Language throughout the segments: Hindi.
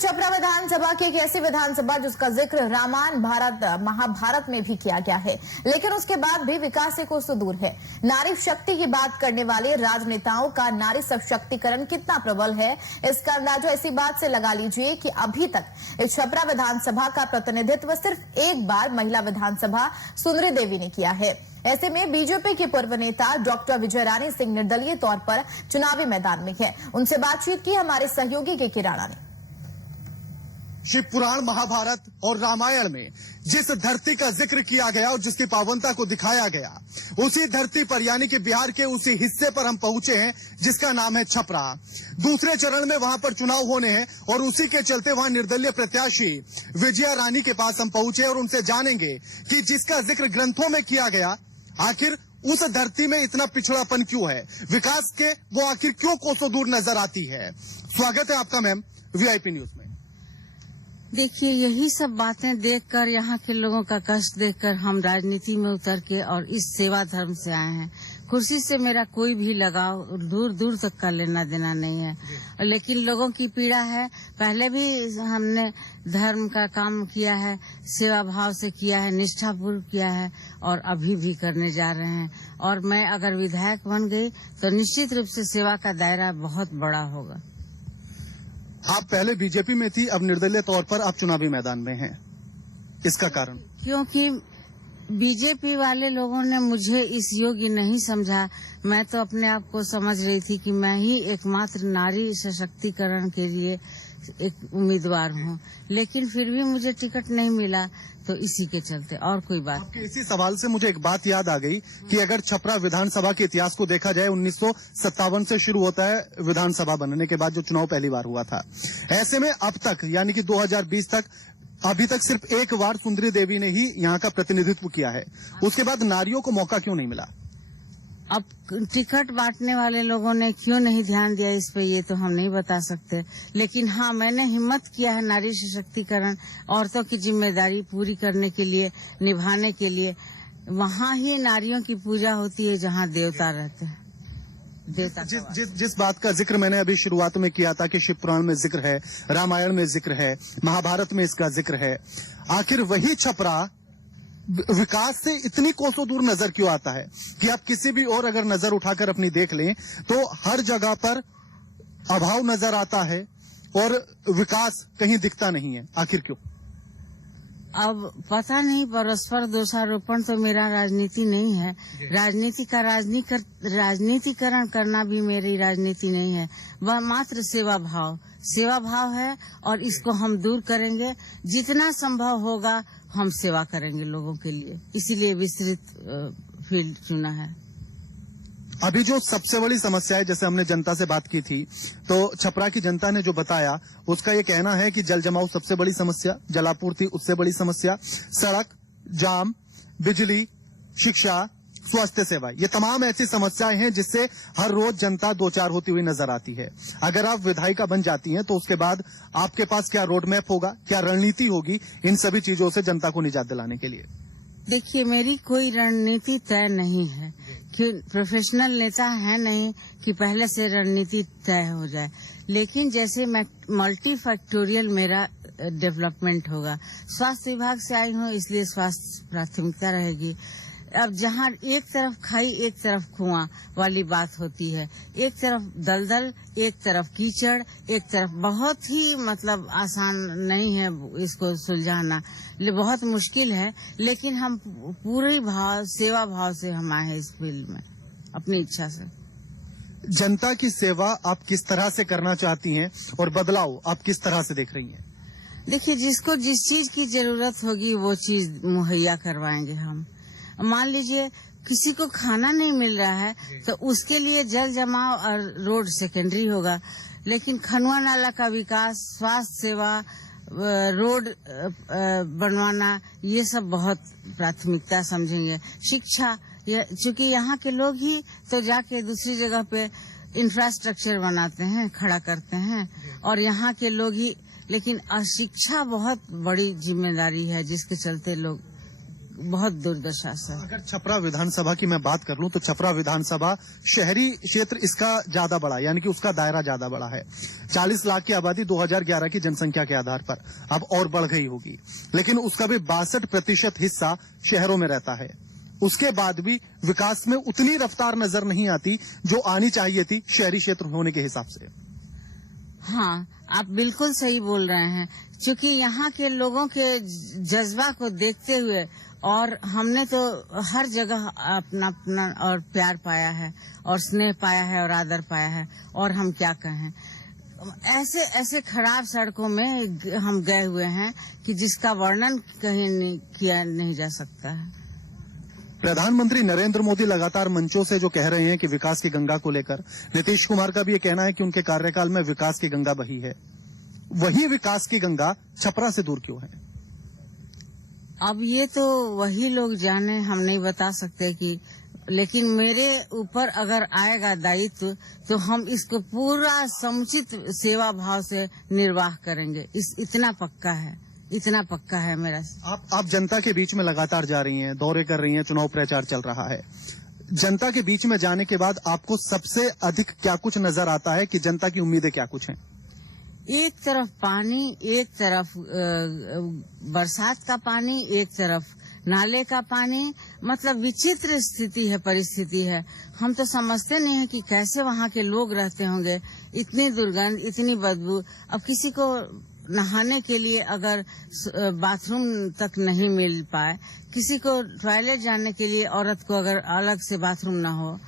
छपरा विधानसभा की एक ऐसी विधानसभा जिसका जिक्र रामायण महाभारत में भी किया गया है, लेकिन उसके बाद भी विकास से कोसों दूर है। नारी शक्ति की बात करने वाले राजनेताओं का नारी सशक्तिकरण कितना प्रबल है, इसका अंदाजा इसी बात से लगा लीजिए कि अभी तक इस छपरा विधानसभा का प्रतिनिधित्व सिर्फ एक बार महिला विधानसभा सुंदरी देवी ने किया है। ऐसे में बीजेपी के पूर्व नेता डॉक्टर विजय रानी सिंह निर्दलीय तौर पर चुनावी मैदान में है। उनसे बातचीत की हमारे सहयोगी के राणा ने। शिव पुराण, महाभारत और रामायण में जिस धरती का जिक्र किया गया और जिसकी पावनता को दिखाया गया, उसी धरती पर यानी कि बिहार के उसी हिस्से पर हम पहुंचे हैं जिसका नाम है छपरा। दूसरे चरण में वहां पर चुनाव होने हैं और उसी के चलते वहां निर्दलीय प्रत्याशी विजया रानी के पास हम पहुंचे और उनसे जानेंगे कि जिसका जिक्र ग्रंथों में किया गया, आखिर उस धरती में इतना पिछड़ापन क्यों है, विकास के वो आखिर क्यों कोसों दूर नजर आती है। स्वागत है आपका मैम वीआईपी न्यूज में। देखिए, यही सब बातें देखकर, यहाँ के लोगों का कष्ट देखकर हम राजनीति में उतर के और इस सेवा धर्म से आए हैं। कुर्सी से मेरा कोई भी लगाव दूर दूर तक का लेना देना नहीं है, लेकिन लोगों की पीड़ा है। पहले भी हमने धर्म का काम किया है, सेवा भाव से किया है, निष्ठापूर्वक किया है और अभी भी करने जा रहे हैं। और मैं अगर विधायक बन गई तो निश्चित रूप से सेवा का दायरा बहुत बड़ा होगा। आप पहले बीजेपी में थी, अब निर्दलीय तौर पर आप चुनावी मैदान में हैं, इसका कारण? क्योंकि बीजेपी वाले लोगों ने मुझे इस योग्य नहीं समझा। मैं तो अपने आप को समझ रही थी कि मैं ही एकमात्र नारी सशक्तिकरण के लिए एक उम्मीदवार हूँ, लेकिन फिर भी मुझे टिकट नहीं मिला, तो इसी के चलते और कोई बात। आपके इसी सवाल से मुझे एक बात याद आ गई कि अगर छपरा विधानसभा के इतिहास को देखा जाए, 1957 से शुरू होता है विधानसभा बनने के बाद जो चुनाव पहली बार हुआ था। ऐसे में अब तक यानी कि 2020 तक अभी तक सिर्फ एक बार सुंदरी देवी ने ही यहाँ का प्रतिनिधित्व किया है। उसके बाद नारियों को मौका क्यों नहीं मिला? अब टिकट बांटने वाले लोगों ने क्यों नहीं ध्यान दिया इस पे, ये तो हम नहीं बता सकते। लेकिन हाँ, मैंने हिम्मत किया है नारी सशक्तिकरण, औरतों की जिम्मेदारी पूरी करने के लिए, निभाने के लिए। वहाँ ही नारियों की पूजा होती है जहाँ देवता रहते हैं। जिस बात का जिक्र मैंने अभी शुरुआत में किया था कि शिव पुराण में जिक्र है, रामायण में जिक्र है, महाभारत में इसका जिक्र है, आखिर वही छपरा विकास से इतनी कोसों दूर नजर क्यों आता है कि आप किसी भी और अगर नजर उठाकर अपनी देख लें तो हर जगह पर अभाव नजर आता है और विकास कहीं दिखता नहीं है, आखिर क्यों? अब पता नहीं, परस्पर दोषारोपण तो मेरा राजनीति नहीं है। राजनीति का राजनीतिकरण करना भी मेरी राजनीति नहीं है। वह मात्र सेवा भाव है और इसको हम दूर करेंगे। जितना संभव होगा हम सेवा करेंगे लोगों के लिए, इसीलिए विस्तृत फील्ड चुना है। अभी जो सबसे बड़ी समस्या है, जैसे हमने जनता से बात की थी तो छपरा की जनता ने जो बताया उसका ये कहना है कि जल जमाव सबसे बड़ी समस्या, जलापूर्ति उससे बड़ी समस्या, सड़क जाम, बिजली, शिक्षा, स्वास्थ्य सेवा, ये तमाम ऐसी समस्याएं हैं जिससे हर रोज जनता दो चार होती हुई नजर आती है। अगर आप विधायिका बन जाती हैं तो उसके बाद आपके पास क्या रोड मैप होगा, क्या रणनीति होगी इन सभी चीजों से जनता को निजात दिलाने के लिए? देखिए, मेरी कोई रणनीति तय नहीं है कि प्रोफेशनल नेता है नहीं कि पहले से रणनीति तय हो जाए। लेकिन जैसे मैं मल्टी फैक्टोरियल मेरा डेवलपमेंट होगा। स्वास्थ्य विभाग से आई हूँ, इसलिए स्वास्थ्य प्राथमिकता रहेगी। अब जहाँ एक तरफ खाई एक तरफ कुआं वाली बात होती है, एक तरफ दलदल, एक तरफ कीचड़, एक तरफ बहुत ही मतलब आसान नहीं है इसको सुलझाना, बहुत मुश्किल है। लेकिन हम पूरी सेवा भाव से हम आए हैं इस फील्ड में अपनी इच्छा से। जनता की सेवा आप किस तरह से करना चाहती हैं और बदलाव आप किस तरह से देख रही हैं? देखिए, जिसको जिस चीज की जरूरत होगी वो चीज मुहैया करवाएंगे हम। मान लीजिए किसी को खाना नहीं मिल रहा है तो उसके लिए जल जमाव और रोड सेकेंडरी होगा, लेकिन खनुआ नाला का विकास, स्वास्थ्य सेवा, रोड बनवाना, ये सब बहुत प्राथमिकता समझेंगे। शिक्षा, चूंकि यहाँ के लोग ही तो जाके दूसरी जगह पे इंफ्रास्ट्रक्चर बनाते हैं, खड़ा करते हैं, और यहाँ के लोग ही। लेकिन शिक्षा बहुत बड़ी जिम्मेदारी है जिसके चलते लोग बहुत दुर्दशा सर। अगर छपरा विधानसभा की मैं बात कर लूं तो छपरा विधानसभा शहरी क्षेत्र इसका ज्यादा बड़ा, यानी कि उसका दायरा ज्यादा बड़ा है। 40 लाख की आबादी 2011 की जनसंख्या के आधार पर अब और बढ़ गई होगी, लेकिन उसका भी 62% हिस्सा शहरों में रहता है। उसके बाद भी विकास में उतनी रफ्तार नजर नहीं आती जो आनी चाहिए थी शहरी क्षेत्र होने के हिसाब से। हाँ, आप बिल्कुल सही बोल रहे हैं, क्योंकि यहाँ के लोगों के जज्बा को देखते हुए और हमने तो हर जगह अपना अपना और प्यार पाया है और स्नेह पाया है और आदर पाया है, और हम क्या कहें। ऐसे ऐसे खराब सड़कों में हम गए हुए हैं कि जिसका वर्णन कहीं नहीं किया नहीं जा सकता है। प्रधानमंत्री नरेंद्र मोदी लगातार मंचों से जो कह रहे हैं कि विकास की गंगा को लेकर, नीतीश कुमार का भी ये कहना है कि उनके कार्यकाल में विकास की गंगा बही है। वही विकास की गंगा छपरा से दूर क्यों है? अब ये तो वही लोग जाने, हम नहीं बता सकते कि, लेकिन मेरे ऊपर अगर आएगा दायित्व तो हम इसको पूरा समुचित सेवा भाव से निर्वाह करेंगे। इतना पक्का है मेरा। आप जनता के बीच में लगातार जा रही हैं, दौरे कर रही हैं, चुनाव प्रचार चल रहा है। जनता के बीच में जाने के बाद आपको सबसे अधिक क्या कुछ नजर आता है कि जनता की उम्मीदें क्या कुछ हैं? एक तरफ पानी, एक तरफ बरसात का पानी, एक तरफ नाले का पानी, मतलब विचित्र स्थिति है, परिस्थिति है। हम तो समझते नहीं है कि कैसे वहाँ के लोग रहते होंगे। इतनी दुर्गंध, इतनी बदबू। अब किसी को नहाने के लिए अगर बाथरूम तक नहीं मिल पाए, किसी को टॉयलेट जाने के लिए औरत को अगर अलग से बाथरूम न हो,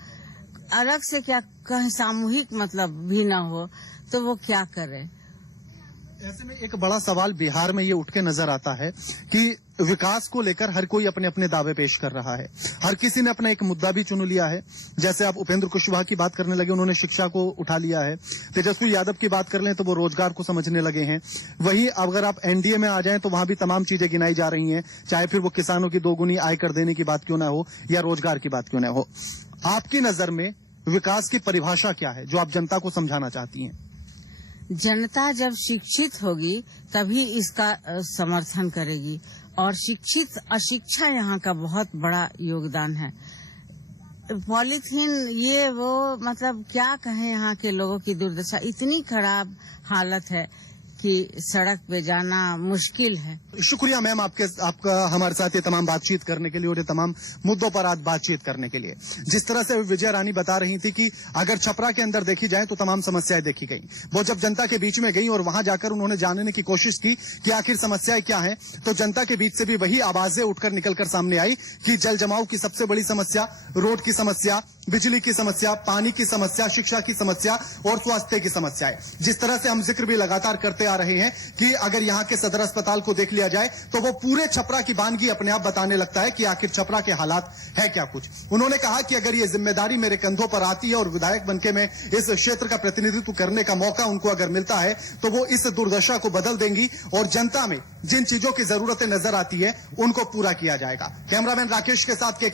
अलग से क्या कहीं सामूहिक मतलब भी न हो, तो वो क्या करे। ऐसे में एक बड़ा सवाल बिहार में ये उठ के नजर आता है कि विकास को लेकर हर कोई अपने अपने दावे पेश कर रहा है। हर किसी ने अपना एक मुद्दा भी चुन लिया है। जैसे आप उपेंद्र कुशवाहा की बात करने लगे, उन्होंने शिक्षा को उठा लिया है। तेजस्वी यादव की बात कर लें तो वो रोजगार को समझने लगे हैं। वहीं अगर आप एनडीए में आ जाएं तो वहां भी तमाम चीजें गिनाई जा रही हैं, चाहे फिर वो किसानों की दोगुनी आय कर देने की बात क्यों ना हो या रोजगार की बात क्यों ना हो। आपकी नजर में विकास की परिभाषा क्या है जो आप जनता को समझाना चाहती हैं? जनता जब शिक्षित होगी तभी इसका समर्थन करेगी, और शिक्षित अशिक्षा यहाँ का बहुत बड़ा योगदान है। पॉलीथीन ये वो, मतलब क्या कहें, यहाँ के लोगों की दुर्दशा इतनी खराब हालत है कि सड़क पे जाना मुश्किल है। शुक्रिया मैम आपका हमारे साथ ये तमाम बातचीत करने के लिए और ये तमाम मुद्दों पर आज बातचीत करने के लिए। जिस तरह से विजया रानी बता रही थी कि अगर छपरा के अंदर देखी जाए तो तमाम समस्याएं देखी गई। वो जब जनता के बीच में गई और वहां जाकर उन्होंने जानने की कोशिश की कि आखिर समस्याएं क्या हैं, तो जनता के बीच से भी वही आवाजें उठकर निकलकर सामने आई कि जल जमाव की सबसे बड़ी समस्या, रोड की समस्या, बिजली की समस्या, पानी की समस्या, शिक्षा की समस्या और स्वास्थ्य की समस्याएं। जिस तरह से हम जिक्र भी लगातार करते आ रहे हैं कि अगर यहाँ के सदर अस्पताल को देख लिया जाए तो वो पूरे छपरा की वानगी अपने आप बताने लगता है कि आखिर छपरा के हालात है क्या कुछ। उन्होंने कहा कि अगर ये जिम्मेदारी मेरे कंधों पर आती है और विधायक बनके में इस क्षेत्र का प्रतिनिधित्व करने का मौका उनको अगर मिलता है तो वो इस दुर्दशा को बदल देंगी और जनता में जिन चीजों की जरूरतें नजर आती है उनको पूरा किया जाएगा। कैमरामैन राकेश के साथ के